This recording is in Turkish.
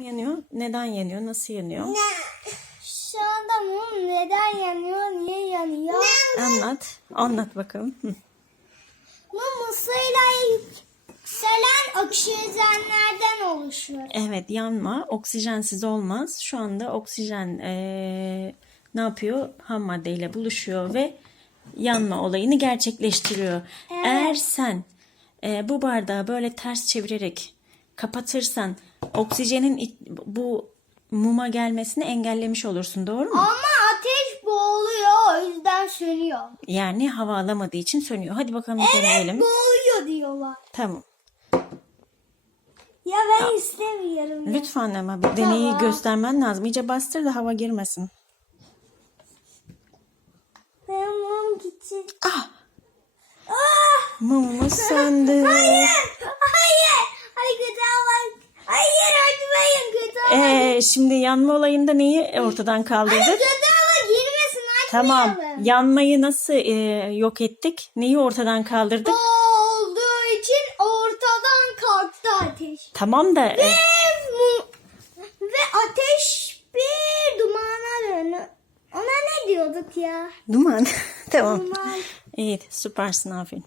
Yanıyor. Neden yanıyor? Nasıl yanıyor? Şu anda mum neden yanıyor? Niye yanıyor? Anlat. Anlat bakalım. Mum ısıyla yükselen oksijenlerden oluşuyor. Evet yanma. Oksijensiz olmaz. Şu anda oksijen eee, ne yapıyor? Ham maddeyle buluşuyor ve yanma olayını gerçekleştiriyor. Eğer sen eee, bu bardağı böyle ters çevirerek kapatırsan oksijenin bu muma gelmesini engellemiş olursun. Doğru mu? Ama ateş boğuluyor o yüzden sönüyor. Yani hava alamadığı için sönüyor. Hadi bakalım bir deneyelim. Boğuyor diyorlar. Tamam. Ya ben istemiyorum. ya. Lütfen ama bir deneyi Tamam. göstermen lazım. İyice bastır da hava girmesin. Ben mum gidecek. Ah! Ah! Mumumuz söndü. Hayır! Hayır kötü hava. Hayır açmayın kötü şimdi yanma olayında neyi ortadan kaldırdık? Kötü hava girmesin Tamam. açmayalım. Yanmayı nasıl e, yok ettik? Neyi ortadan kaldırdık? olduğu için ortadan kalktı ateş. Tamam da e, Ve, mu- ve ateş bir dumana dönü. Ona ne diyorduk ya? duman. tamam. Duman. İyi, süpersin aferin.